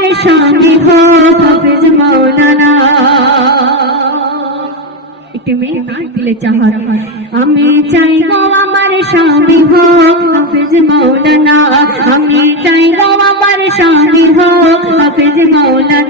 আমার স্বামী হো হাফেজ মাওলানা একটি মেয়ে নাচ দিলে চাহার আমি চাইব আমার স্বামী হো হাফেজ মাওলানা আমি চাইব আমার স্বামী হাফেজ মাওলানা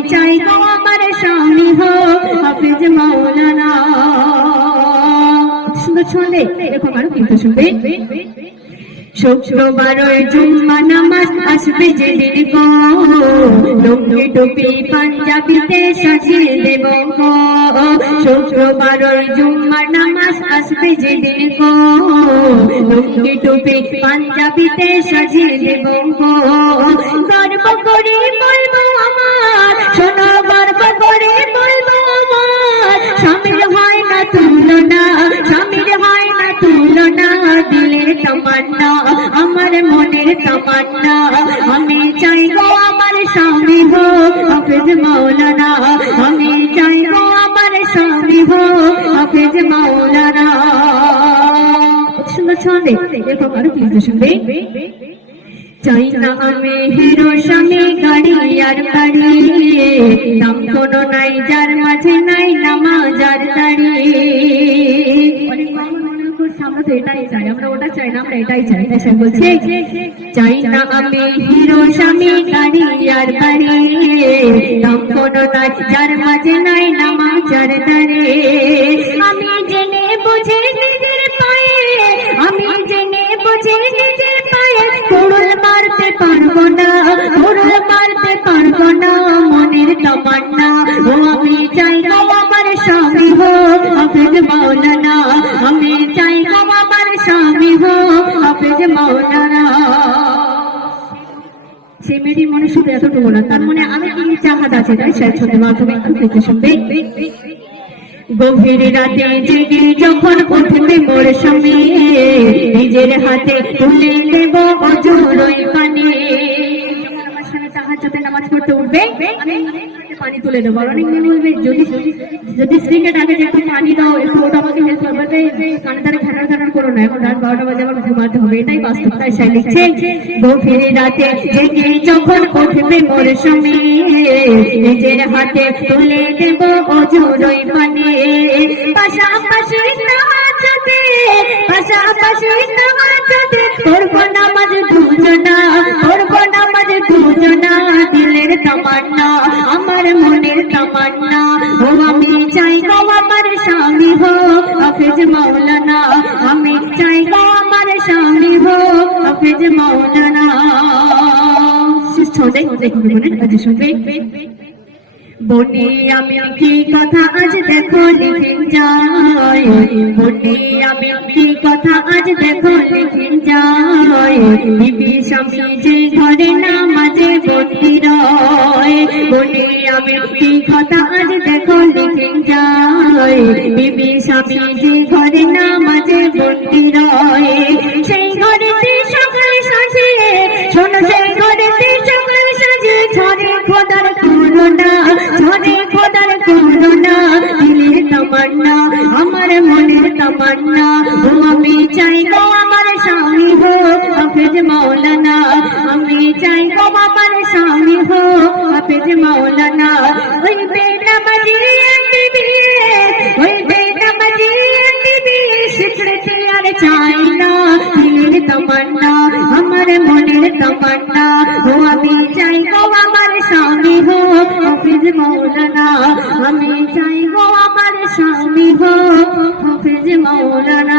আমি চাই গো আমার স্বামী হাফিজ মাওলানা। আরও কিন্তু শুনবে জুম্মা নামাজ আসবে লুঙ্গি, টুপি, পাঞ্জাবিতে সাজিয়ে দেব গো। শুক্রবার ওই জুম্মা নামাজ আসবে যেদিন গো। লুঙ্গি, টুপি, পাঞ্জাবিতে সাজিয়ে দেব গো। গর্ব করে দিলের তামান্না, আমার মনের তামান্না। আমি চাই গো আমার স্বামী হো হাফেজ মাওলানা। আমি চাই আমার স্বামী হো হাফেজ মাওলানা। চাই না আমি হিরো স্বামী, গাড়ি আর বাড়ি। কোনো নাই, যার মাঝে নাই, নামাজ আর দাড়ি। তো এটাই চাই আমরা ওটা চাই না আমরা এটাই চাই। তাই সে বলছে। চাই না আমি হিরো স্বামী গাড়ি আর বাড়ি। নাম কোনো নাই যার মাঝে নাই নামাজ আর দাড়ি আমি জেনে বুঝে নিজের পায়ে আমি জেনে বুঝে নিজের পায়ে। কুড়ুল মারতে পারব না কুড়ুল মারতে পারব না মনের তামান্না স্বামী হো হাফেজ মাওলানা সেই মেয়েটির মনে শুধু এতটুকু না, তার মনে আমি কি চাহাত আছে তাই সে ছোট শুনবে। গভীর রাতে জেগে যখন উঠবে মোর স্বামী নিজের হাতে তুলে দেব অজুরই পানি। আমার স্বামী তাহাজ্জুদে নামাজ উঠবে? পানি তুলে দেবো আর অনেক মেয়ে বলবে যদি যদি স্ত্রীকে ডাকে যে, একটু পানি দাও, একটু ওটা আমাকে হেল্প করবে কানে তারা ঘাটার ঘাটার করো না, এখন রাত বারোটা বাজে, আমার ঘুমাতে হবে। এটাই বাস্তব তাই সে লিখছে গভীর রাতে জেগে যখন উঠবে মোর স্বামী, নিজের হাতে তুলে দেব অজুরই পানি। পাশাপাশি নামাজতে পাশাপাশি নামাজতে করব নামাজ দুজনা মাওলানা আমি চাই আমার স্বামী হো হাফেজ আজ বলি আমি কি কথা আজ দেখো লিখিন আমি কি কথা আজ দেখো লিখিন যাই বিবি স্বামী যে ঘরে নামাজে বন্দি বলি আমি কি কথা যাই বিবি স্বামী যে ঘরে নামাজে বন্দি রয়। সেই ঘরেতে সকাল সাজে শোনো সেই ঘরেতে সকাল সাজে ঝরে খোদার করুণা আমার মনের তামান্না। আমি চাই আমার স্বামী হো হাফেজ আমি চাই আমার স্বামী হো হাফেজ ওই এমবিবিএস স্বীকৃতি আর চাই না দিলের তামান্না আমার আমার মনের তপন্না। ও, আমি চাই গো আমার স্বামী হো হাফিজ মৌলানা। আমি চাই গো আমার স্বামী হো হাফিজ মৌলানা।